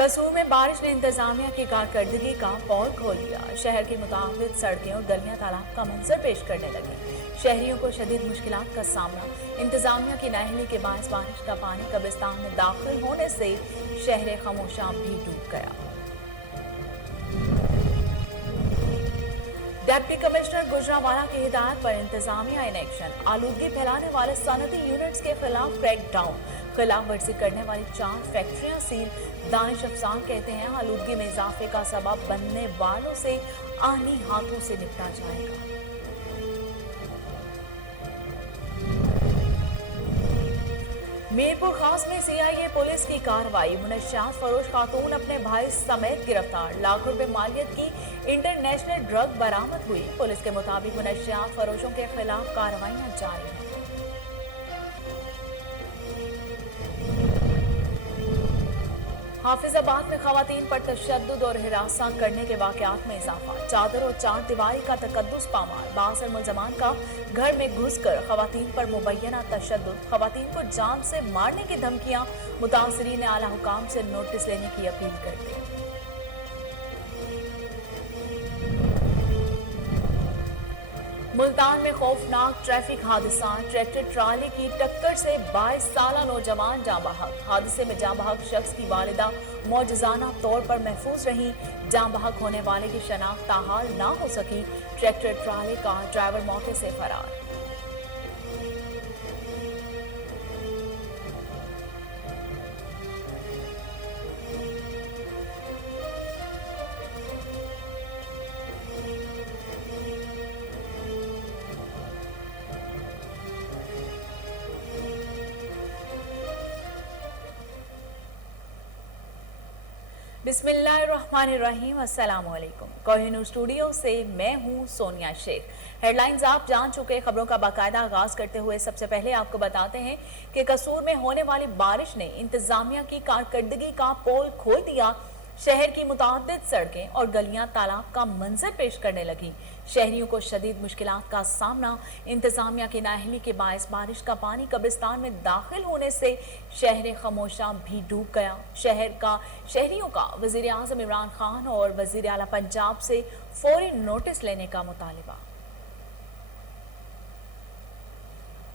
कसूर में बारिश ने इंतजामिया की कारकर्दगी का पोल खोल दिया। शहर की मुताबिक सड़कें और गलियां तालाब का मंजर पेश करने लगी। शहरियों को शदीद मुश्किलात का सामना। इंतजामिया की नाअहली के बायस बारिश का पानी कब्रिस्तान में दाखिल होने से शहर खामोशा भी डूब गया। डिप्टी कमिश्नर गुजरांवाला की हिदायत पर इंतजामिया इन एक्शन। आलूदगी फैलाने वाले सनती यूनिट्स के खिलाफ क्रैकडाउन। खिलाफ वर्जी करने वाली 4 फैक्ट्रियां सील। दानिश अफसान कहते हैं आलूदगी में इजाफे का सबब बनने वालों से आनी हाथों से निपटा जाएगा। मीरपुर खास में सीआईए पुलिस की कार्रवाई। मुनश्यात फरोश खातून अपने भाई समेत गिरफ्तार। लाखों रुपए मालियत की इंटरनेशनल ड्रग बरामद हुई। पुलिस के मुताबिक मुनश्यात फरोशों के खिलाफ कार्रवाइयां जारी हैं। हाफिजाबाद में खवातीन पर तशद्दुद और हिरासा करने के वाकयात में इजाफा। चादर और चार दीवारी का तकद्दुस पामाल। बासर मुलजमान का घर में घुसकर खवातीन पर मुबैना तशद्दुद। खवातीन को जान से मारने की धमकियां। मुतासरीन ने आला हुकाम से नोटिस लेने की अपील कर दी। मुल्तान में खौफनाक ट्रैफिक हादसा। ट्रैक्टर ट्राली की टक्कर से 22 साला नौजवान जाँ बहक। हादसे में जाँ बहक शख्स की वालिदा मौजज़ाना तौर पर महफूज रही। जाँ बहक होने वाले की शनाख्त ताहाल ना हो सकी। ट्रैक्टर ट्राली का ड्राइवर मौके से फरार। बिस्मिल्लाहिर्रहमानिर्रहीम। अस्सलामुअलैकुम। कोहिनूर स्टूडियो से मैं हूं सोनिया शेख। हेडलाइंस आप जान चुके। खबरों का बाकायदा आगाज करते हुए सबसे पहले आपको बताते हैं कि कसूर में होने वाली बारिश ने इंतजामिया की कारकर्दगी का पोल खोल दिया। शहर की मुतादिद सड़कें और गलियां तालाब का मंजर पेश करने लगी। शहरियों को शदीद मुश्किलात का सामना। इंतजामिया की नाअहली के बायस बारिश का पानी कब्रिस्तान में दाखिल होने से शहर खामोशा भी डूब गया। शहरियों का वजीर आजम इमरान खान और वजीर आला पंजाब से फौरी नोटिस लेने का मुतालिबा।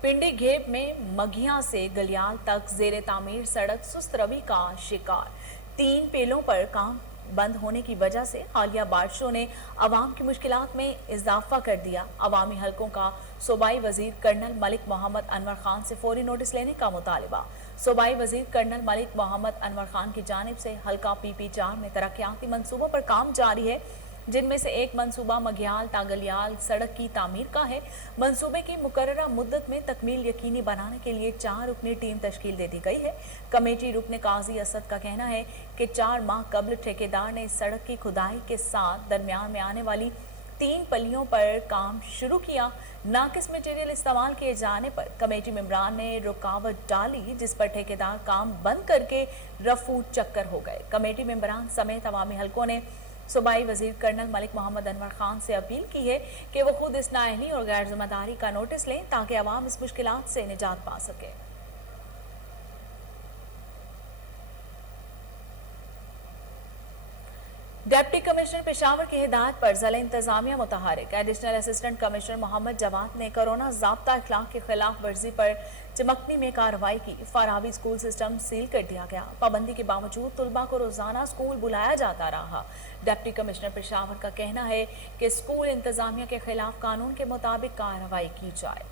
पिंडी घेब में मघिया से गलियाल तक जेर तामीर सड़क सुस्त रवी का शिकार। 3 पेलों पर काम बंद होने की वजह से हालिया बारिशों ने अवाम की मुश्किलात में इजाफा कर दिया। अवामी हलकों का सूबाई वजीर कर्नल मलिक मोहम्मद अनवर खान से फौरी नोटिस लेने का मुतालिबा। सूबाई वजीर कर्नल मलिक मोहम्मद अनवर खान की जानिब से हल्का PP4 में तरक्याती मंसूबों पर काम जारी है, जिनमें से एक मंसूबा मघियाल तागलियाल सड़क की तामीर का है। मंसूबे की मुकर्ररा मुद्दत में तकमील यकीनी बनाने के लिए 4 रुकनी टीम तश्कील दे दी गई है। कमेटी रुकन काजी असद का कहना है कि 4 माह कबल ठेकेदार ने इस सड़क की खुदाई के साथ दरमियान में आने वाली 3 पलियों पर काम शुरू किया। नाकिस मटेरियल इस्तेमाल किए जाने पर कमेटी मेंबरान ने रुकावट डाली, जिस पर ठेकेदार काम बंद करके रफू चक्कर हो गए। कमेटी मेंबरान समेत अवामी हलकों ने सूबाई वजीर कर्नल मलिक मोहम्मद अनवर खान से अपील की है कि वो खुद इस नाअहली और गैर जिम्मेदारी का नोटिस लें ताकि अवाम इस मुश्किलात से निजात पा सके। डिप्टी कमिश्नर पेशावर की हिदायत पर ज़िला इंतजामिया मुतहरिक। Additional assistant commissioner Mohammad Jawad ने कोरोना ज़ाब्ता इखलाक की खिलाफ वर्जी पर चिमकनी में कार्रवाई की। फरावी स्कूल सिस्टम सील कर दिया गया। पाबंदी के बावजूद तुलबा को रोजाना स्कूल बुलाया जाता रहा। डिप्टी कमिश्नर पेशावर का कहना है कि स्कूल इंतजामिया के खिलाफ कानून के मुताबिक कार्रवाई की जाए।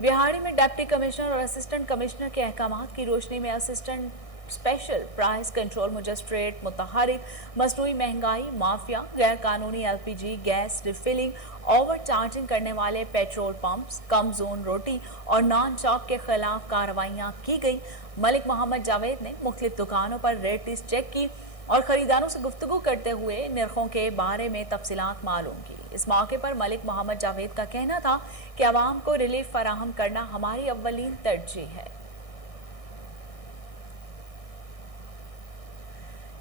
बिहाड़ी में डिप्टी कमिश्नर और असिस्टेंट कमिश्नर के अहकामात की रोशनी में assistant special price control magistrate मुतहरिक मसनूई महंगाई माफिया, गैर कानूनी LPG gas refilling, over charging करने वाले पेट्रोल पंप्स, कम जोन रोटी और नॉन शॉप के खिलाफ कार्रवाइयां की गई। मलिक मोहम्मद जावेद ने मुख्तलिफ दुकानों पर रेट लिस्ट चेक की और खरीदारों से गुफ्तगू करते हुए निर्खों के बारे में तफसीलात मालूम की। इस मौके पर मलिक मोहम्मद जावेद का कहना था कि आवाम को रिलीफ फराहम करना हमारी अव्वलीन तरजीह है।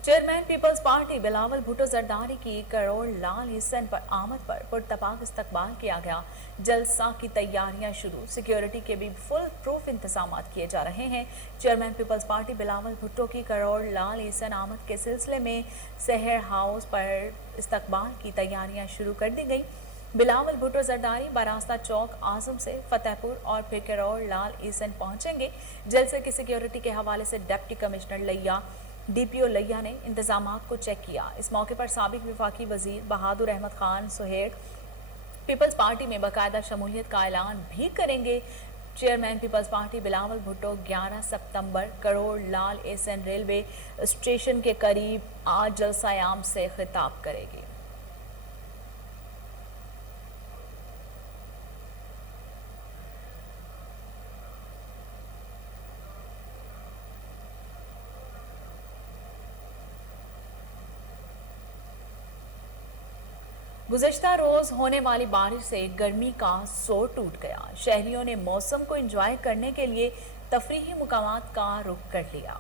Chairman Peoples Party Bilawal Bhutto Zardari की करोड़ लाल हिस्सन पर आमद पर पुरतपाक इस्तकबाल किया गया। जलसा की तैयारियां शुरू, सिक्योरिटी के भी फुल प्रूफ इंतजाम किए जा रहे हैं। Chairman Peoples Party Bilawal Bhutto की करोड़ लाल हिस्सन आमद के सिलसिले में शहर हाउस पर इस्तकबाल की तैयारियां शुरू कर दी गई। बिलावल भुट्टो जरदारी बरास्ता चौक आजम से फतेहपुर और फिर करोड़ लाल ईसन पहुंचेंगे। जलसे की सिक्योरिटी के हवाले से डिप्टी कमिश्नर लिया डीपीओ लिया ने इंतजाम को चेक किया। इस मौके पर साबिक विफाकी वजीर बहादुर अहमद खान सुहेड़ पीपल्स पार्टी में बाकायदा शमूलियत का ऐलान भी करेंगे। Chairman Peoples Party Bilawal Bhutto 11 सितंबर करोड़ लाल एसन रेलवे स्टेशन के करीब आज जलसा आम से खिताब करेगी। गुज़श्ता रोज होने वाली बारिश से गर्मी का जोर टूट गया। शहरियों ने मौसम को एंजॉय करने के लिए तफरीही मुकामात का रुख कर लिया।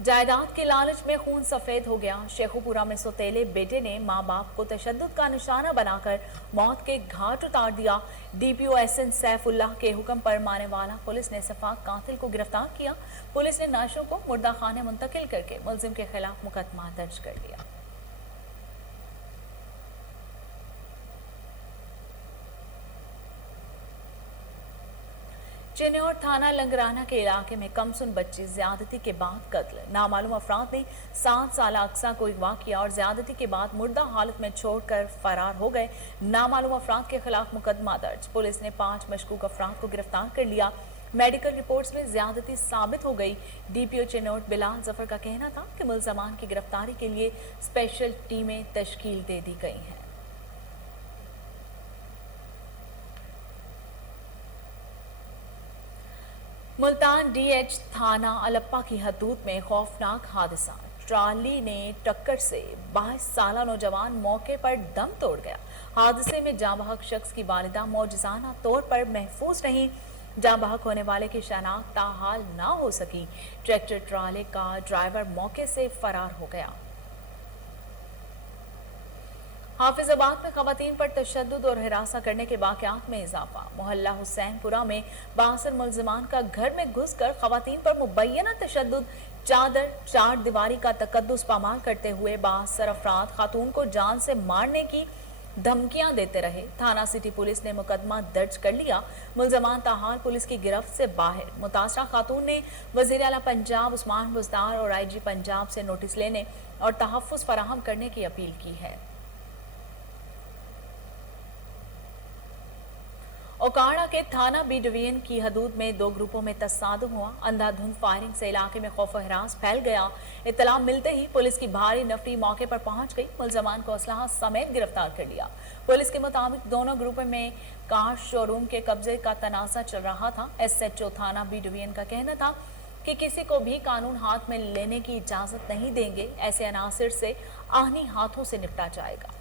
जायदाद के लालच में खून सफेद हो गया। शेखुपुरा में सौतेले बेटे ने मां बाप को तशद्दुद का निशाना बनाकर मौत के घाट उतार दिया। डीपीओ एसएन सैफुल्लाह के हुक्म पर मानेवाला पुलिस ने सफाक कातिल को गिरफ्तार किया। पुलिस ने नाशों को मुर्दा खाने मुंतकिल करके मुलजिम के खिलाफ मुकदमा दर्ज कर लिया। चिन्नौर थाना लंगराना के इलाके में कमसुन बच्ची ज्यादती के बाद कत्ल। नामालूम अफराद ने 7 साल अक्सा को अगवा किया और ज्यादती के बाद मुर्दा हालत में छोड़कर फरार हो गए। नामालूम अफराद के खिलाफ मुकदमा दर्ज। पुलिस ने 5 मशकूक अफराद को गिरफ्तार कर लिया। मेडिकल रिपोर्ट्स में ज्यादती साबित हो गई। डीपीओ चिन्नौर बिलाल जफर का कहना था कि मुलजमान की गिरफ्तारी के लिए स्पेशल टीमें तश्कील दे दी गई हैं। मुल्तान डीएच थाना अलप्पा की हदूद में खौफनाक हादसा। ट्राली ने टक्कर से 22 साला नौजवान मौके पर दम तोड़ गया। हादसे में जाँ बहक शख्स की वालिदा मौजज़ाना तौर पर महफूज रही। जाँ बहक होने वाले की शनाख्त ताहाल ना हो सकी। ट्रैक्टर ट्राले का ड्राइवर मौके से फरार हो गया। हाफिजाबाद में खवातीन पर तशद्दुद और हिरासा करने के वाक़यात में इजाफा। मोहल्ला हुसैनपुरा में 62 मुलजमान का घर में घुसकर खवातीन पर मुबैना तशद्दुद, चादर, चार दीवारी का तकद्दुस पामाल करते हुए 62 अफराद खातून को जान से मारने की धमकियां देते रहे। थाना सिटी पुलिस ने मुकदमा दर्ज कर लिया। मुलजमान ताहाल पुलिस की गिरफ्त से बाहर। मुतासरा खातून ने वज़ीर आला पंजाब उस्मान बुज़दार और IG पंजाब से नोटिस लेने और तहफ़्फ़ुज़ फराहम करने की अपील की है। ओकाड़ा के थाना बी डिवीजन की हदूद में 2 ग्रुपों में तसादुम हुआ। अंधाधुंध फायरिंग से इलाके में खौफ हरास फैल गया। इत्तला मिलते ही पुलिस की भारी नफरी मौके पर पहुंच गई। मुलजमान को असलहा समेत गिरफ्तार कर लिया। पुलिस के मुताबिक दोनों ग्रुपों में कार शोरूम के कब्जे का तनाज़ा चल रहा था। SHO थाना बी डिवीजन का कहना था कि किसी को भी कानून हाथ में लेने की इजाजत नहीं देंगे। ऐसे अनासिर से आहनी हाथों से निपटा जाएगा।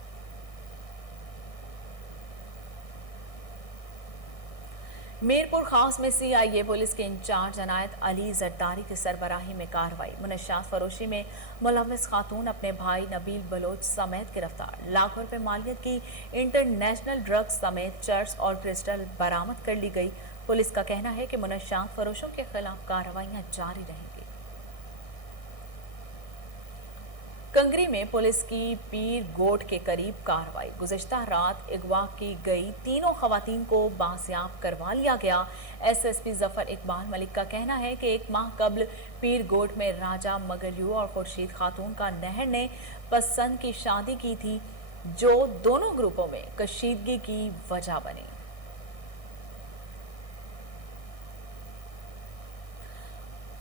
मीरपुर खास में CIA पुलिस के इंचार्ज अनायत अली जरदारी की सरबराही में कार्रवाई। मुनशात फरोशी में मुलव्वस खातून अपने भाई नबील बलोच समेत गिरफ्तार। लाखों रुपए मालियत की इंटरनेशनल ड्रग्स समेत चर्च और क्रिस्टल बरामद कर ली गई। पुलिस का कहना है कि मुनशात फरोशों के खिलाफ कार्रवाइयां जारी रहेंगी। कंगरी में पुलिस की पीर गोट के करीब कार्रवाई। गुज़श्ता रात अगवा की गई तीनों खवातीन को बाजियाब करवा लिया गया। SSP जफर इकबाल मलिक का कहना है कि 1 माह कबल पीर गोट में राजा मगलियू और खुर्शीद खातून का नहर ने पसंद की शादी की थी, जो दोनों ग्रुपों में कशीदगी की वजह बनी।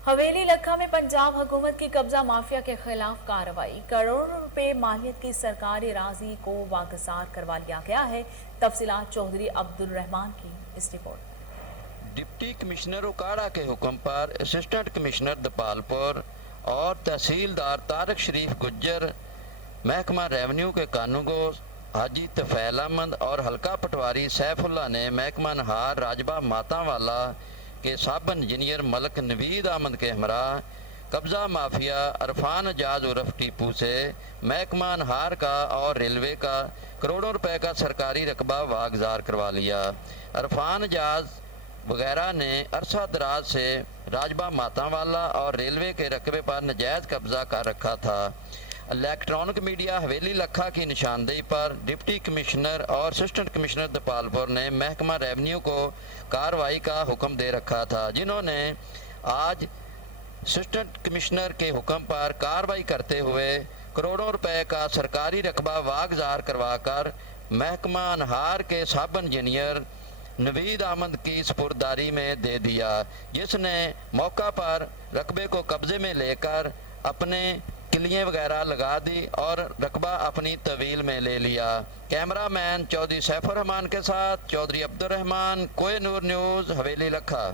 हवेली लखा में पंजाब हुकूमत की कब्जा माफिया के खिलाफ कार्रवाई। करोड़ों रुपए मालियत की सरकारी राजी को वागजार करवा लिया गया है। तफसीलात चौधरी अब्दुल रहमान की इस रिपोर्ट में। डिप्टी कमिश्नर ओकाड़ा के हुक्म पर असिस्टेंट कमिश्नर दपालपुर और तहसीलदार तारक शरीफ गुज्जर महकमा रेवेन्यू के कानूनगो हाजी तफैल अहमद और हल्का पटवारी सैफुल्ला ने महकमा नहार राजबा मातावाला के साबन इंजीनियर मलक नवीद अहमद के हमरा कब्जा माफिया अरफान एजाज उर्फ टीपू से महकमा नहार का और रेलवे का करोड़ों रुपए का सरकारी रकबा वागजार करवा लिया। अरफान एजाज वगैरह ने अरसा दराज से राजबा मातावाला और रेलवे के रकबे पर नजायज़ कब्जा कर रखा था। इलेक्ट्रॉनिक मीडिया हवेली लखा की निशानदेही पर डिप्टी कमिश्नर और असिस्टेंट कमिश्नर दपालपुर ने महकमा रेवेन्यू को कार्रवाई का हुक्म दे रखा था, जिन्होंने आज असिस्टेंट कमिश्नर के हुक्म पर कार्रवाई करते हुए करोड़ों रुपए का सरकारी रकबा वागजार करवाकर महकमा नहार के साब इंजीनियर नवीद अहमद की सपुर्दारी में दे दिया, जिसने मौका पर रकबे को कब्जे में लेकर अपने किलियाँ वगैरह लगा दी और रकबा अपनी तवील में ले लिया। कैमरामैन चौधरी सैफुर रहमान के साथ चौधरी अब्दुल रहमान, कोहिनूर न्यूज़, हवेली लखा।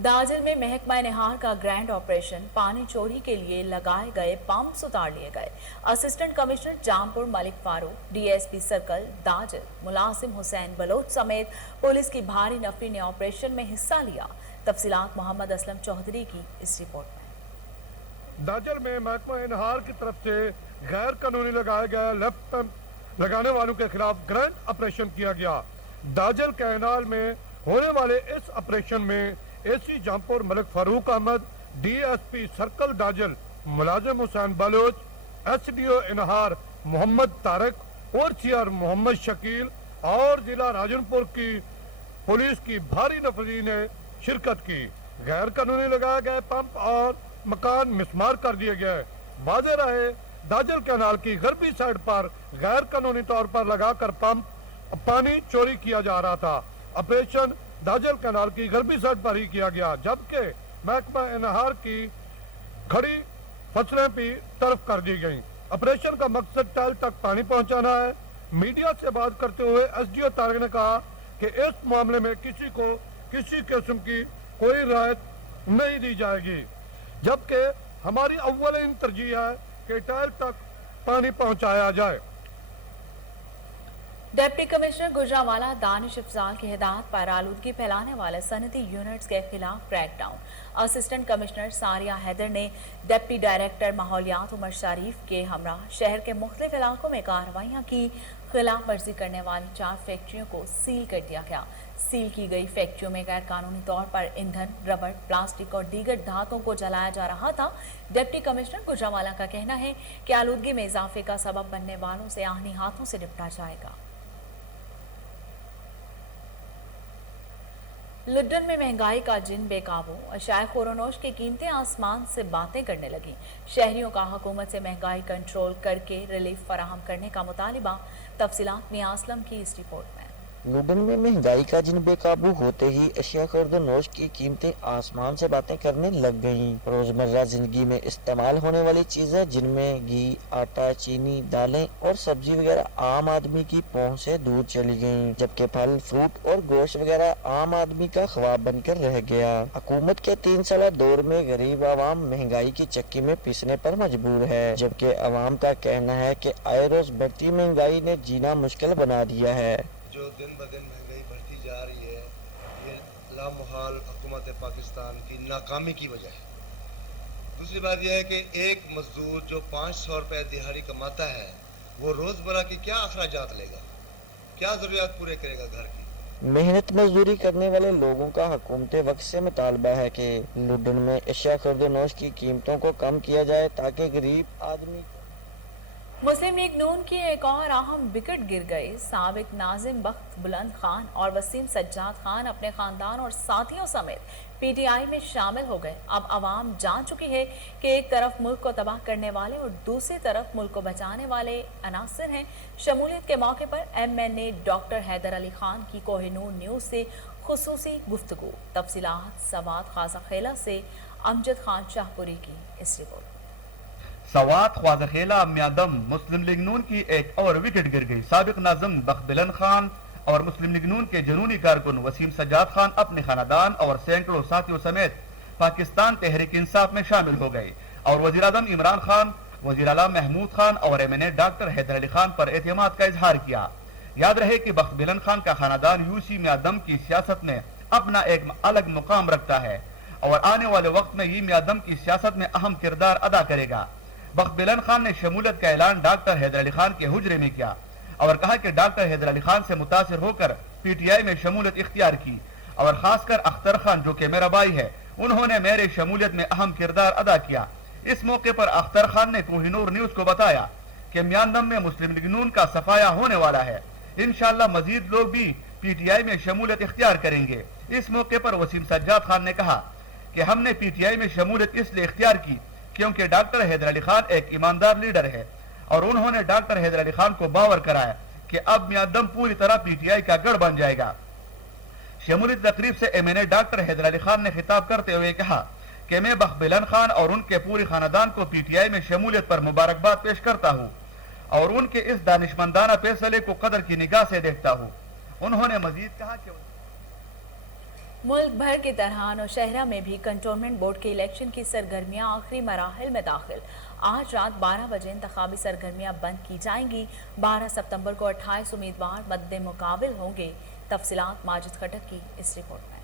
दाजल में महकमा निहार का ग्रैंड ऑपरेशन, पानी चोरी के लिए लगाए गए पंप्स उतार लिए गए। Assistant commissioner Jampur Malik Farooq, DSP circle Dajal Mulazim Hussain Bloch समेत पुलिस की भारी नफरी ने ऑपरेशन में हिस्सा लिया। तफसीलात मोहम्मद असलम चौधरी की इस रिपोर्ट में। दाजल में महकमा निहार की तरफ से गैर कानूनी लगाए गए लेफ्ट पंप लगाने वालों के खिलाफ ग्रैंड ऑपरेशन किया गया। दाजल कैनाल में होने वाले इस ऑपरेशन में AC Jampur Malik Farooq Ahmed, DSP circle Dajal Mulazim Hussain Baloch, SDO इनहार मोहम्मद तारक और सीआर मोहम्मद शकील और जिला राजनपुर की पुलिस की भारी नफरी ने शिरकत की। गैर कानूनी लगाए गए पंप और मकान मिसमार कर दिए गए। वाज़ेह रहे दाजल कैनाल की गरबी साइड पर गैर कानूनी तौर पर लगाकर पंप पानी चोरी किया जा रहा था। ऑपरेशन दाजल कैनाल की गरबी साइड पर ही किया गया, जबकि महकमा इनहार की खड़ी फसलें भी तरफ कर दी गईं। ऑपरेशन का मकसद टैल तक पानी पहुंचाना है। मीडिया से बात करते हुए एसडीओ तारक ने कहा कि इस मामले में किसी को किसी किस्म की कोई राहत नहीं दी जाएगी, जबकि हमारी अव्वलीन तरजीह है कि टैल तक पानी पहुंचाया जाए। डिप्टी कमिश्नर गुजरांवाला दानिश अफजाल की हिदायत पर आलूदगी फैलाने वाले सनती यूनिट्स के खिलाफ क्रैकडाउन। असिस्टेंट कमिश्नर सारिया हैदर ने डिप्टी डायरेक्टर माहौलियात उमर शरीफ के हमरा शहर के मुख्तलिफ इलाकों में कार्रवाइयाँ की। खिलाफ वर्जी करने वाली 4 फैक्ट्रियों को सील कर दिया गया। सील की गई फैक्ट्रियों में गैर कानूनी तौर पर ईंधन, रबड़, प्लास्टिक और दीगर धातुओं को जलाया जा रहा था। डिप्टी कमिश्नर गुजरांवाला का कहना है कि आलूदगी में इजाफे का सबब बनने वालों से आहनी हाथों से निपटा जाएगा। लुड्डन में महंगाई का जिन बेकाबू, अशाए खोरोनोश की कीमतें आसमान से बातें करने लगी। शहरियों का हुकूमत से महंगाई कंट्रोल करके रिलीफ फराहम करने का मुतालिबा। तफसीलात मियां असलम की इस रिपोर्ट में। लुड्डन में महंगाई का जिन बेकाबू होते ही अशिया खुर्द-ओ-नोश की कीमतें आसमान से बातें करने लग गईं। रोजमर्रा जिंदगी में इस्तेमाल होने वाली चीजें जिनमें घी, आटा, चीनी, दालें और सब्जी वगैरह आम आदमी की पहुंच से दूर चली गईं, जबकि फल, फ्रूट और गोश्त वगैरह आम आदमी का ख्वाब बनकर रह गया। हुकूमत के 3 साल दौर में गरीब आवाम महंगाई की चक्की में पीसने पर मजबूर है, जबकि आवाम का कहना है कि आए रोज बढ़ती महंगाई ने जीना मुश्किल बना दिया है। जो दिन ब दिन महंगाई बढ़ती जा रही है, ये लामुहाल हुकूमत पाकिस्तान की नाकामी की वजह है। दूसरी बात यह है कि एक मजदूर जो 500 रुपये दिहाड़ी कमाता है, वो रोज़मर्रा की क्या अखराजात लेगा, क्या ज़रूरियात पूरे करेगा घर की। मेहनत मजदूरी करने वाले लोगों का हुकूमत वक्त से मुतालबा है कि लुड्डन में अशिया खुर्द-ओ-नोश की कीमतों को कम किया जाए ताकि गरीब आदमी। मुस्लिम लीग नून की एक और अहम विकेट गिर गई। साबिक नाजिम बख्त बुलंद खान और वसीम सज्जाद खान अपने खानदान और साथियों समेत पीटीआई में शामिल हो गए। अब आवाम जान चुकी है कि एक तरफ मुल्क को तबाह करने वाले और दूसरी तरफ मुल्क को बचाने वाले अनासर हैं। शमूलियत के मौके पर एमएनए डॉक्टर हैदर अली खान की कोहिनूर न्यूज़ से खुसूसी गुफ्तगू। तफसीलात सवात खासा खेला से अमजद खान शाहपुरी की इस रिपोर्ट। सवात ख्वाजा खेला अम्यादम मुस्लिम लीग नून की एक और विकेट गिर गई। साबिक नाज़िम बख्त बुलंद खान और मुस्लिम लीग नून के जनूनी कारकुन वसीम सज्जाद खान अपने खानदान और सैकड़ों साथियों समेत पाकिस्तान तहरीक इंसाफ में शामिल हो गए और वज़ीर आज़म इमरान खान वजीर आला महमूद खान और एमएनए डॉक्टर हैदर अली खान पर एतमाद का इजहार किया। याद रहे कि बख्त बिलन खान का खानदान यूसी मियादम की सियासत में अपना एक अलग मुकाम रखता है और आने वाले वक्त में ये मियादम की सियासत में अहम किरदार अदा करेगा। बख्त बिलन खान ने शमूलियत का ऐलान डॉक्टर हैदर अली खान के हुजरे में किया और कहा कि डॉक्टर हैदर अली खान से मुतासिर होकर पीटीआई में शमूलियत इख्तियार की और खासकर अख्तर खान जो कि मेरा भाई है, उन्होंने मेरे शमूलियत में अहम किरदार अदा किया। इस मौके पर अख्तर खान ने कोहिनूर न्यूज को बताया कि म्यांमार में मुस्लिम लीग नून का सफाया होने वाला है। इंशाअल्लाह मजीद लोग भी पीटीआई में शमूलियत इख्तियार करेंगे। इस मौके पर वसीम सज्जाद खान ने कहा कि हमने पीटीआई में शमूलियत इसलिए इख्तियार की क्योंकि डॉक्टर हैदर अली खान एक ईमानदार लीडर है और उन्होंने डॉक्टर हैदर अली खान को बावर कराया कि अब मियादम पूरी तरह पीटीआई का गढ़ बन जाएगा। शमूलियत तकरीब से एमएनए डॉक्टर हैदर अली खान ने खिताब करते हुए कहा कि मैं बख्त बिलन खान और उनके पूरे खानदान को पीटीआई में शमूलियत पर मुबारकबाद पेश करता हूँ और उनके इस दानिशमंदाना फैसले को कदर की निगाह से देखता हूँ। उन्होंने मजीद कहा कि मुल्क भर की तरह नौशहरा में भी कंटोनमेंट बोर्ड के इलेक्शन की सरगर्मियां आखिरी मराहल में दाखिल। आज रात 12 बजे इंतखाबी सरगर्मियां बंद की जाएंगी। 12 सितंबर को 28 उम्मीदवार मद्दे मुकाबिल होंगे। तफसीलात माजिद खटक की इस रिपोर्ट में।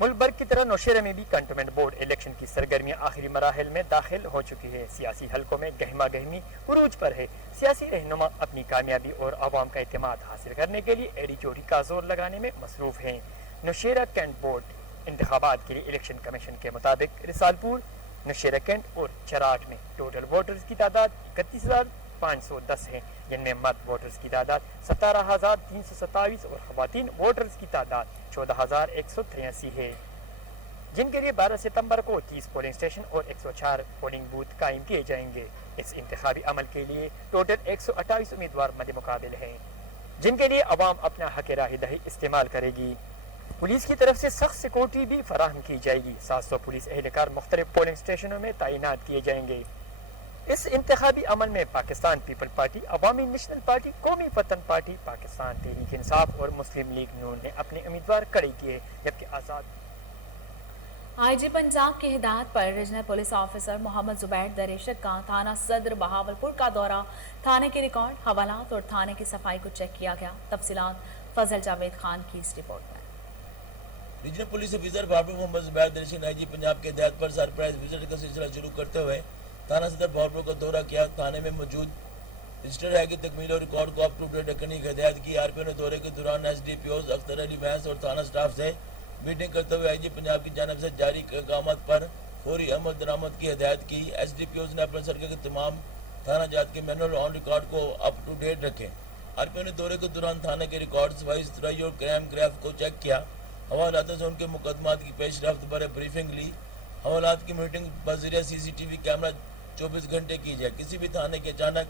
मुल्क भर की तरह नौशहरा में भी कंटोनमेंट बोर्ड इलेक्शन की सरगर्मियां आखिरी मराहल में दाखिल हो चुकी है। सियासी हलकों में गहमा गहमी उरूज पर है। सियासी रहनुमा अपनी कामयाबी और आवाम का एतमाद हासिल करने के लिए एड़ी चोटी का जोर लगाने में मसरूफ हैं। नौशहरा कैंट बोर्ड इंतखाबात के लिए इलेक्शन कमीशन के मुताबिक रिसालपुर, नौशहरा कैंट और चराट में टोटल वोटर्स की तादाद 31,510 है, जिनमें मर्द वोटर्स की तादाद 17,327 और खवातीन वोटर्स की तादाद 14,183 है, जिनके लिए 12 सितंबर को 30 पोलिंग स्टेशन और 104 पोलिंग बूथ कायम किए जाएंगे। इस इंतखाबी अमल के लिए टोटल 128 उम्मीदवार मद्दे मुकाबिल हैं, जिनके लिए अवाम अपना हक राह दही इस्तेमाल करेगी। पुलिस की तरफ से सख्त सिक्योरिटी भी फराहम की जाएगी। 700 पुलिस एहलकार मुख्तलिफ पोलिंग स्टेशनों में तैनात किए जाएंगे। इस इंतखाबी अमल में पाकिस्तान पीपल पार्टी, अवामी नेशनल पार्टी, कौमी वतन पार्टी, पाकिस्तान तहरीक इंसाफ और मुस्लिम लीग नून ने अपने उम्मीदवार खड़े किए, जबकि आज़ाद आईजी पंजाब की हिदायत पर regional police officer Mohammad Zubair Dareshak का थाना सदर बहावलपुर का दौरा, थाने के रिकॉर्ड, हवालात और थाने की सफाई को चेक किया गया। तफसीलात फजल जावेद खान की इस रिपोर्ट में। Regional police officer Bahawalpur Mohammad Zubair Dareshak ने आईजी पंजाब की हिदायत पर सरप्राइज विजिट का सिलसिला शुरू करते हुए थाना सदर बहावलपुर का दौरा किया। थाने में मौजूद रजिस्टर है की तकमील और रिकॉर्ड को अप टू डेट रखने की हिदायत की। आरपीओ ने दौरे के दौरान एसडीपीओ अख्तर अली महस और थाना स्टाफ से मीटिंग करते हुए आईजी पंजाब की जानिब से जारी अहकामात पर फौरी अमल दरामद की हिदायत की। एसडीपीओ ने अपने सरके के तमाम थाना जात के मैनुअल ऑन रिकॉर्ड को अप टू डेट रखे। आरपीओ ने दौरे के दौरान थाने के रिकॉर्ड, सफाई सुथराई और क्राइम ग्राफ को चेक किया। हवालातों से उनके मुकदमात की पेशरफ्त बारे ब्रीफिंग ली। हवालात की मीटिंग बजरिया सीसीटीवी कैमरा 24 घंटे की जाए। किसी भी थाने की अचानक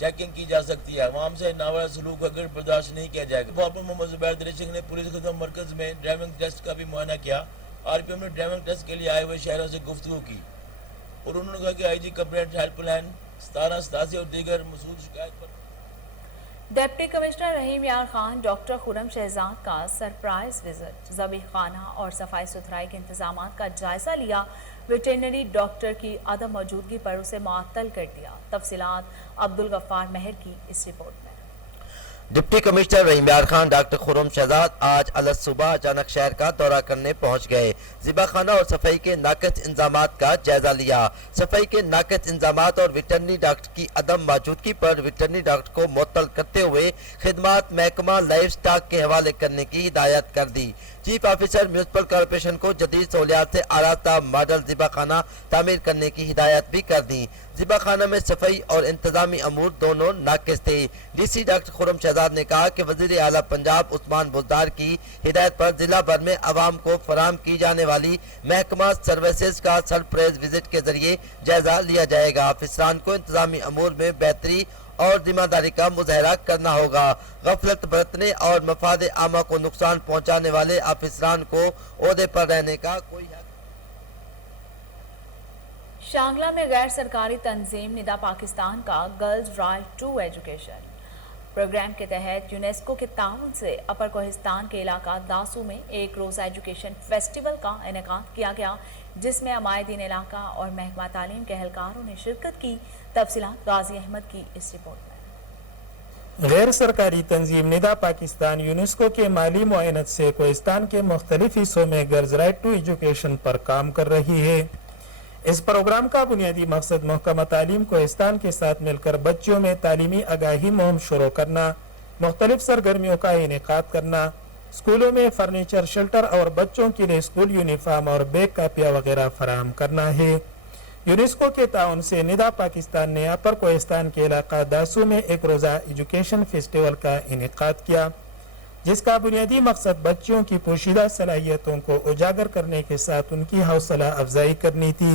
चेकिंग की जा सकती है। अवाम से नावाला सलूक अगर बर्दाश्त नहीं किया जाएगा। बहावलपुर मोहम्मद जुबैर दरेशक ने पुलिस खिदमत मरकज में ड्राइविंग टेस्ट का भी मुआयना किया। आरपीएम ने ड्राइविंग टेस्ट के लिए आए हुए शहरों से गुफ्तगू की और उन्होंने कहा कि आईजी कंप्लेंट हेल्पलाइन 1787 और दीगर मसूद शिकायत पर डिप्टी कमिश्नर रहीम यार खान, डॉक्टर खुरम शहजाद का सरप्राइज विजिट, ज़बीह खाना और सफाई सुथराई के इंतजाम का जायजा लिया। वेटरनरी डॉक्टर की अदम मौजूदगी पर उसे मुअत्तल कर दिया। तफसीलात अब्दुल गफ्फार महर की इस रिपोर्ट में। डिप्टी कमिश्नर रहीम यार खान डॉक्टर खुरम शहजाद आज अलग सुबह अचानक शहर का दौरा करने पहुंच गए। ज़िबा खाना और सफाई के नाक़िस इंतजामात का जायजा लिया। सफाई के नाक़िस इंतजामात और वेटरनरी डॉक्टर की अदम मौजूदगी पर वेटरनरी डॉक्टर को मुअत्तल करते हुए खिदमात महकमा लाइफ स्टॉक के हवाले करने की हिदायत कर दी। चीफ ऑफिसर म्यूनसिपल कॉरपोरेशन को जदीद सहूलियात से आरास्ता मॉडल ज़िबा खाना तामीर करने की हिदायत भी कर दी। ज़िबा खाना में सफाई और इंतजामी अमूर दोनों नाकिस थे। डीसी डॉक्टर खुरम शहजाद ने कहा कि वज़ीर आला पंजाब उस्मान बुज़दार की हिदायत पर जिला भर में आवाम को फराहम की जाने वाली महकमा सर्विसेज का सरप्राइज विजिट के जरिए जायजा लिया जाएगा। अफसरान को इंतजामी अमूर में बेहतरी और जिम्मेदारी का मुजाहरा करना होगा। गफलत बरतने और मफाद आमा को नुकसान पहुंचाने वाले अफसरान को ओहदे पर रहने का कोई हक। शांगला में गैर सरकारी तंजीम निदा पाकिस्तान का girls right to education programme के तहत यूनेस्को के ताउन से अपर कोहिस्तान के इलाका दासू में एक रोज़ा एजुकेशन फेस्टिवल का इनेकाद किया गया। जिस में अमायदीन इलाका और महकमा तालीम के एहलकारों ने शिरकत की। तफसीलात गाजी अहमद की इस रिपोर्ट में। गैर सरकारी तंजीम निदा पाकिस्तान यूनेस्को के माली मुआयनत से कोहिस्तान के मुख्तलिफ हिस्सों में गर्ल्स राइट टू एजुकेशन पर काम कर रही है। इस प्रोग्राम का बुनियादी मकसद महकमा तालीम कोहिस्तान के साथ मिलकर बच्चों में तालीमी आगाही मुहिम शुरू करना, मुख्तलिफ सरगर्मियों का इनेकाद करना, स्कूलों में फर्नीचर, शेल्टर और बच्चों के लिए स्कूल यूनिफॉर्म और बैग कापियाँ वगैरह फराहम करना है। यूनेस्को के ताउन से निदा पाकिस्तान ने अपर कोहिस्तान के इलाका दासू में एक रोज़ा एजुकेशन फेस्टिवल का इनेकाद किया, जिसका बुनियादी मकसद बच्चों की पोशीदा सलाहियतों को उजागर करने के साथ उनकी हौसला अफजाई करनी थी।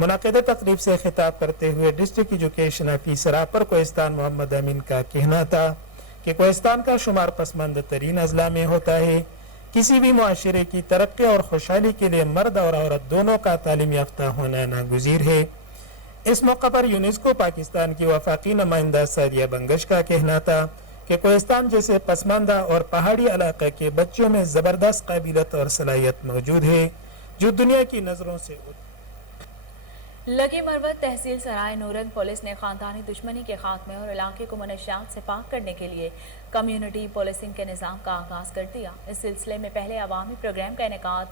मुनाकिदा तकरीब से खिताब करते हुए डिस्ट्रिक्ट एजुकेशन ऑफिसर अपर कोहिस्तान मोहम्मद अमीन का कहना था कि कोहिस्तान का शुमार पसमानदा तरीन अजला में होता है। किसी भी मुआशरे की तरक्की और खुशहाली के लिए मर्द और औरत दोनों का तालीम याफ्ता होना नागुज़ीर है। इस मौका पर यूनेस्को पाकिस्तान की वफाकी नुमाइंदा सादिया बंगश का कहना था कि कोहिस्तान जैसे पसमानदा और पहाड़ी इलाके के बच्चों में ज़बरदस्त काबिलियत और सलाहियत मौजूद है जो दुनिया की नज़रों से लकी मरवत तहसील सराय नूरंग पुलिस ने खानदानी दुश्मनी के खात्मे और इलाके को मनशियात से पाक करने के लिए कम्युनिटी पुलिसिंग के निज़ाम का आगाज़ कर दिया। इस सिलसिले में पहले अवामी प्रोग्राम का इनेकाद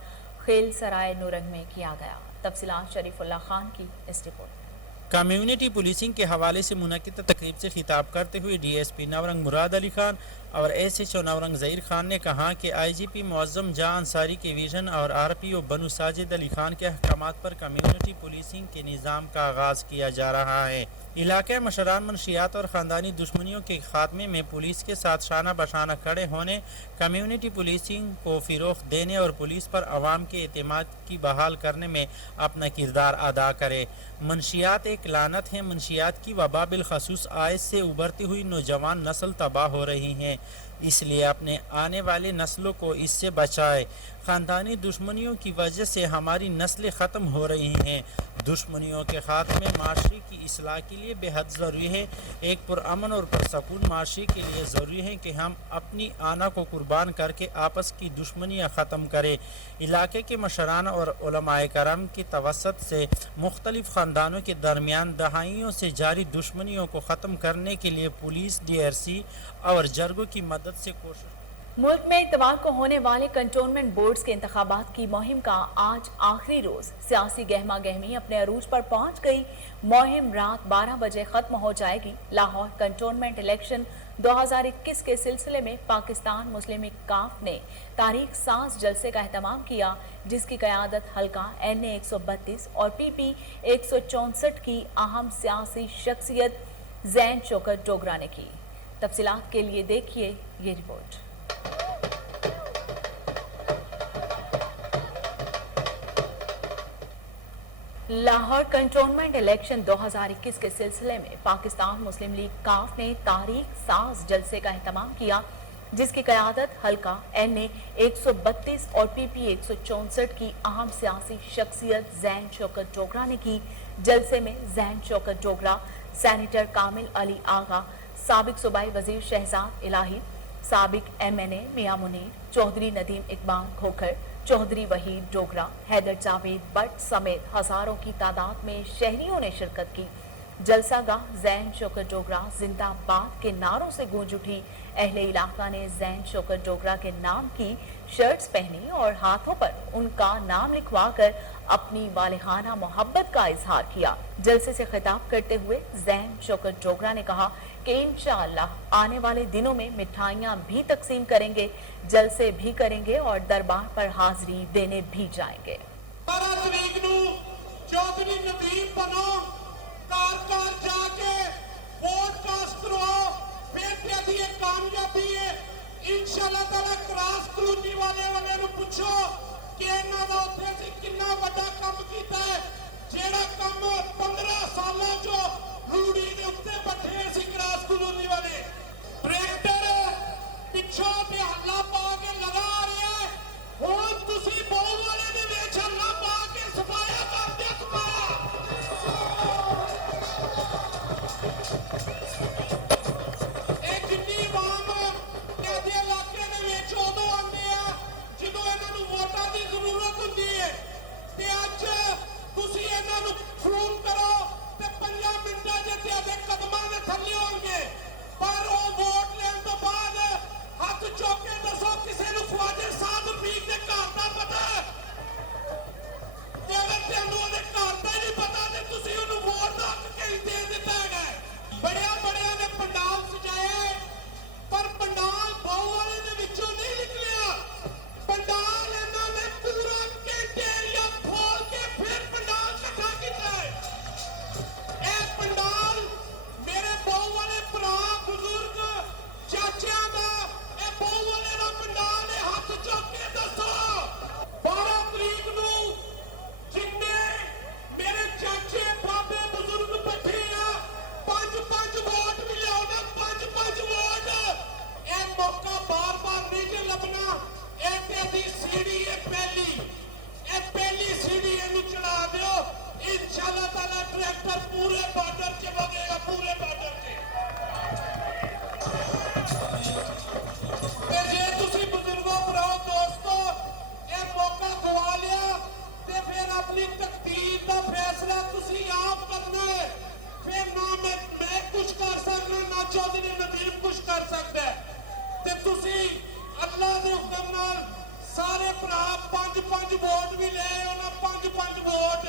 खेल सराय नूरंग में किया गया। तफसीलात शरीफुल्लाह खान की इस रिपोर्ट में। कम्युनिटी पुलिसिंग के हवाले से मुनक़िद तकरीब से खिताब करते हुए DSP नवरंग मुराद अली खान और SHO नवरंग ज़हीर खान ने कहा कि IGP मुअज़्ज़म जहां अंसारी के विजन और RPO बनु साजिद अली खान के अहकामात पर कम्युनिटी पुलिसिंग के निज़ाम का आगाज़ किया जा रहा है। इलाके मशरान मनशियात और ख़ानदानी दुश्मनियों के खात्मे में पुलिस के साथ शाना बशाना खड़े होने, कम्युनिटी पुलिसिंग को फ़िरोग़ देने और पुलिस पर अवाम के एतमाद की बहाल करने में अपना किरदार अदा करे। मनशियात एक लानत है। मनशियात की वबा बिलखसूस आयस से उभरती हुई नौजवान नस्ल तबाह हो रही है, इसलिए अपने आने वाली नस्लों को इससे बचाए। ख़ानदानी दुश्मनियों की वजह से हमारी नस्लें ख़त्म हो रही हैं। दुश्मनियों के खात्मे माशरे की इस्लाह के लिए बेहद ज़रूरी है। एक पुरअमन और पुरसकून माशरे के लिए ज़रूरी है कि हम अपनी आना को कुर्बान करके आपस की दुश्मनियाँ ख़त्म करें। इलाके के मशरान और उलमाए करम की तवसत से मुख्तलिफ़ ख़ानदानों के दरमियान दहाइयों से जारी दुश्मनियों को ख़त्म करने के लिए पुलिस, DRC और जरगों की मदद से कोशिश। मुल्क में इतवार को होने वाले कंटोनमेंट बोर्ड्स के इंतखाबात की मुहिम का आज आखिरी रोज सियासी गहमा गहमी अपने अरूज पर पहुंच गई। मुहिम रात 12 बजे खत्म हो जाएगी। लाहौर कंटोनमेंट इलेक्शन 2021 के सिलसिले में पाकिस्तान मुस्लिम लीग काफ ने तारीख साज जलसे का एहतमाम किया, जिसकी क़यादत हल्का NA 132 और PP 164 की अहम सियासी शख्सियत ज़ैन शौकत डोगरा ने की। तफसीलात के लिए देखिए ये रिपोर्ट। लाहौर कंटोनमेंट इलेक्शन 2021 के सिलसिले में पाकिस्तान मुस्लिम लीग काफ ने तारीख साज जलसे का एहतमाम किया, जिसकी क़यादत हल्का NA 132 और PP 164 की अहम सियासी शख्सियत ज़ैन शौकत डोगरा ने की। जलसे में ज़ैन शौकत डोगरा, सैनेटर कामिल अली आगा, साबिक सूबाई वजीर शहजाद इलाही, साबिक MNA मियां मुनीर, चौधरी नदीम इकबाल खोखर, चौधरी वहीद डोगरा, हैदर जावेद बट समेत हजारों की तादाद में शहरियों ने शिरकत की। जलसागाह ज़ैन शौकत डोगरा जिंदाबाद के नारों से गूंज उठी। अहले इलाका ने ज़ैन शौकत डोगरा के नाम की शर्ट्स पहनी और हाथों पर उनका नाम लिखवाकर अपनी वालिहाना मोहब्बत का इजहार किया। जलसे से खिताब करते हुए ज़ैन शौकत डोगरा ने कहा कि इंशाअल्लाह आने वाले दिनों में मिठाइयाँ भी तकसीम करेंगे, जलसे भी करेंगे और दरबार पर हाजिरी देने भी जाएंगे। 12 तरीक नूं चौधरी नदीम बनो कार जाके वोट कास्ट करवाओ, बेटियां दी कामयाबी है इंशाअल्लाह ताला। क्रॉस करूनी वाले नूं पूछो कि इन्हां दा उत्थे सी किन्ना वड्डा काम कीता है, जेड़ा काम 15 सालां चो रूड़ी दे उत्ते बैठे सी क्रॉस करूनी वाले। ट्रैक्टर पिछों ते हल्ला पा के लगा रहा है, हुण तुसीं बहु वाले दे विच हल्ला पा के सफाया कर दे। एक जिन्नी वाम तेरे इलाके दे विच उदों आंदे आ जदों इन्हां नूं वोटां दी जरूरत हुंदी है, ते अज ਕਦਮ ਨਾਲ ਸਾਰੇ ਭਰਾ 5-5 ਵੋਟ ਵੀ ਲੈ ਉਹਨਾਂ 5-5 ਵੋਟ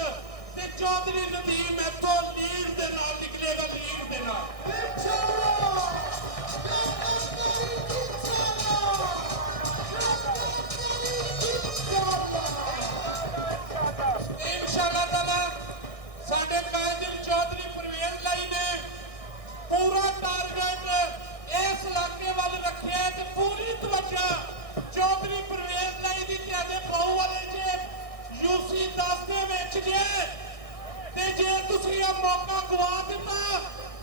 ਤੇ ਚੌਧਰੀ ਨਦੀਮ ਇੱਥੋਂ ਲੀਡ ਦੇ ਨਾਲ ਨਿਕਲੇਗਾ, ਲੀਡ ਦੇ ਨਾਲ इंशाअल्लाह ताला साडे कायदिल चौधरी परवेज लाई ने पूरा टारगेट इस इलाके वाल रखिया है ते पूरी तवज्जो चौधरी परवेज लाई दी ते बहु वाले जे यूसी 10 दे विच जे ते जे तुसीं ये मौका गवा दिता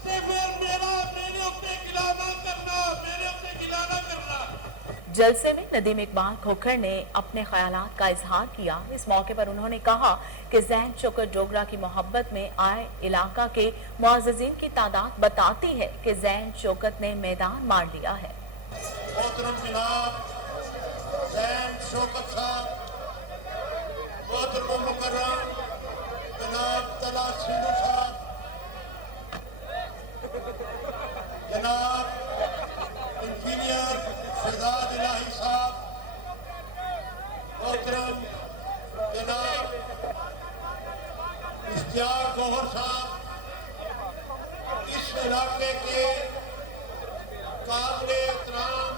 ते फिर मेरे उत्ते गिला ना करना, मेरे उत्ते गिला ना करना। जलसे में नदीम इकबाल खोखर ने अपने ख्यालात का इजहार किया। इस मौके पर उन्होंने कहा कि ज़ैन शौकत डोगरा की मोहब्बत में आए इलाका के मुअज़्ज़िज़ीन की तादाद बताती है कि ज़ैन शौकत ने मैदान मार लिया है। मोहतरम जनाब ज़ैन शौकत साहब, मोहतरम मुकर्रम जनाब तला सिंधु साहब, जनाब इंजीनियर शहजाद इलाही साहब, मोहतरम जनाब इश्तियाक गौहर साहब, इस इलाके के काबिल एहतराम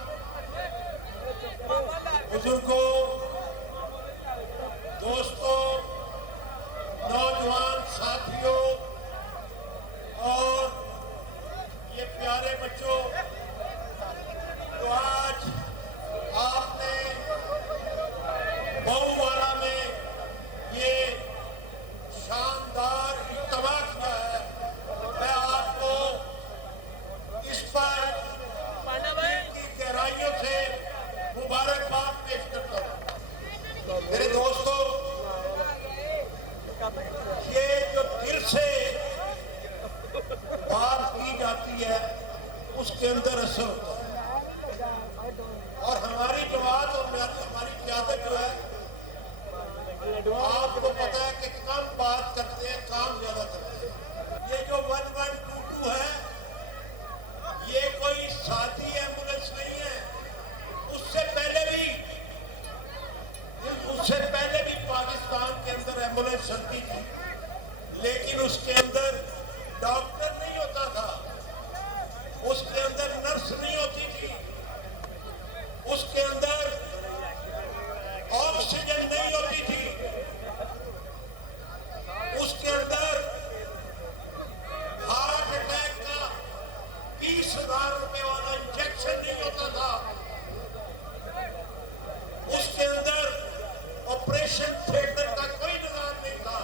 बुजुर्गों, दोस्तों, नौजवान साथियों और ये प्यारे बच्चों, तो आज आपने बहुवाला में ये शानदार इज्तिमा किया है। मैं आपको इस पर की गहराइयों से मुबारकबाद पेश करता हूँ। मेरे दोस्तों, ये जो दिल से बात की जाती है उसके अंदर असर होता है, और हमारी जमात और हमारी क़यादत जो है, आपको पता है कि कम बात करते हैं, काम ज्यादा करते हैं। ये जो 1122 है, ये कोई सादी एम्बुलेंस नहीं है। उससे पहले भी पाकिस्तान के अंदर एम्बुलेंस चलती थी, लेकिन उसके अंदर डॉक्टर नहीं होता था, उसके अंदर नर्स नहीं होती थी, उसके अंदर ऑक्सीजन नहीं होती थी, उसके अंदर हार्ट अटैक का 20,000 रुपए वाला इंजेक्शन नहीं होता था, उसके अंदर ऑपरेशन थिएटर का कोई निजाम नहीं था।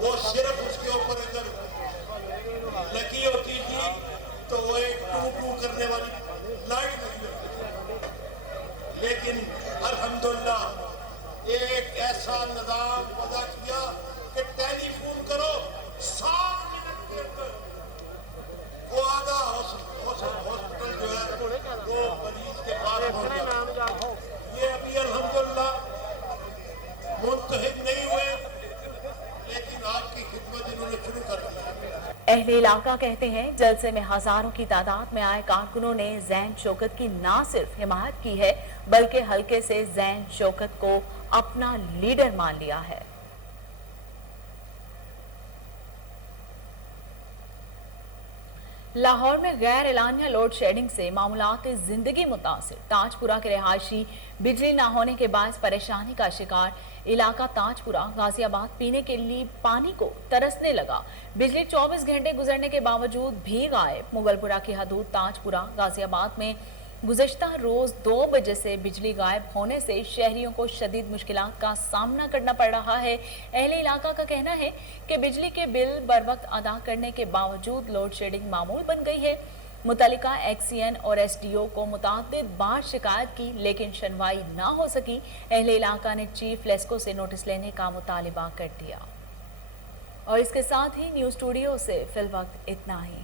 वो सिर्फ उसके ऊपर अगर लगी होती थी तो वो एक टू करने वाली लाइट नहीं होती। लेकिन अल्हम्दुलिल्लाह एक ऐसा निजाम पैदा किया कि टेलीफोन करो 7 मिनट के अंदर वो आधा हॉस्पिटल जो है वो मरीज के पास पहुंच जाता। ये अभी अल्हम्दुलिल्लाह मुंतहिब नहीं हुए, लेकिन आपकी खिदमत इन्होंने शुरू कर दी। अहले इलाका कहते हैं जलसे में हजारों की तादाद में आए कारकुनों ने ज़ैन शौकत की न सिर्फ हिमायत की है, बल्कि हल्के से ज़ैन शौकत को अपना लीडर मान लिया है। लाहौर में गैर एलानिया लोड शेडिंग से मामूलात जिंदगी मुतासिर। ताजपुरा के रहायशी बिजली न होने के बायस परेशानी का शिकार इलाका ताजपुरा गाजियाबाद पीने के लिए पानी को तरसने लगा। बिजली 24 घंटे गुजरने के बावजूद भी गायब। मुगलपुरा की हदूद ताजपुरा गाजियाबाद में गुज़श्ता रोज 2 बजे से बिजली गायब होने से शहरियों को शदीद मुश्किलात का सामना करना पड़ रहा है। अहले इलाका का कहना है कि बिजली के बिल बर वक्त अदा करने के बावजूद लोड शेडिंग मामूल बन गई है। मुतल्लिका एक्सीएन और एसडीओ को मुतअद्दिद बार शिकायत की, लेकिन सुनवाई ना हो सकी। अहले इलाका ने चीफ लेस्को से नोटिस लेने का मुतालिबा कर दिया। और इसके साथ ही न्यूज़ स्टूडियो से फिलवक्त इतना ही।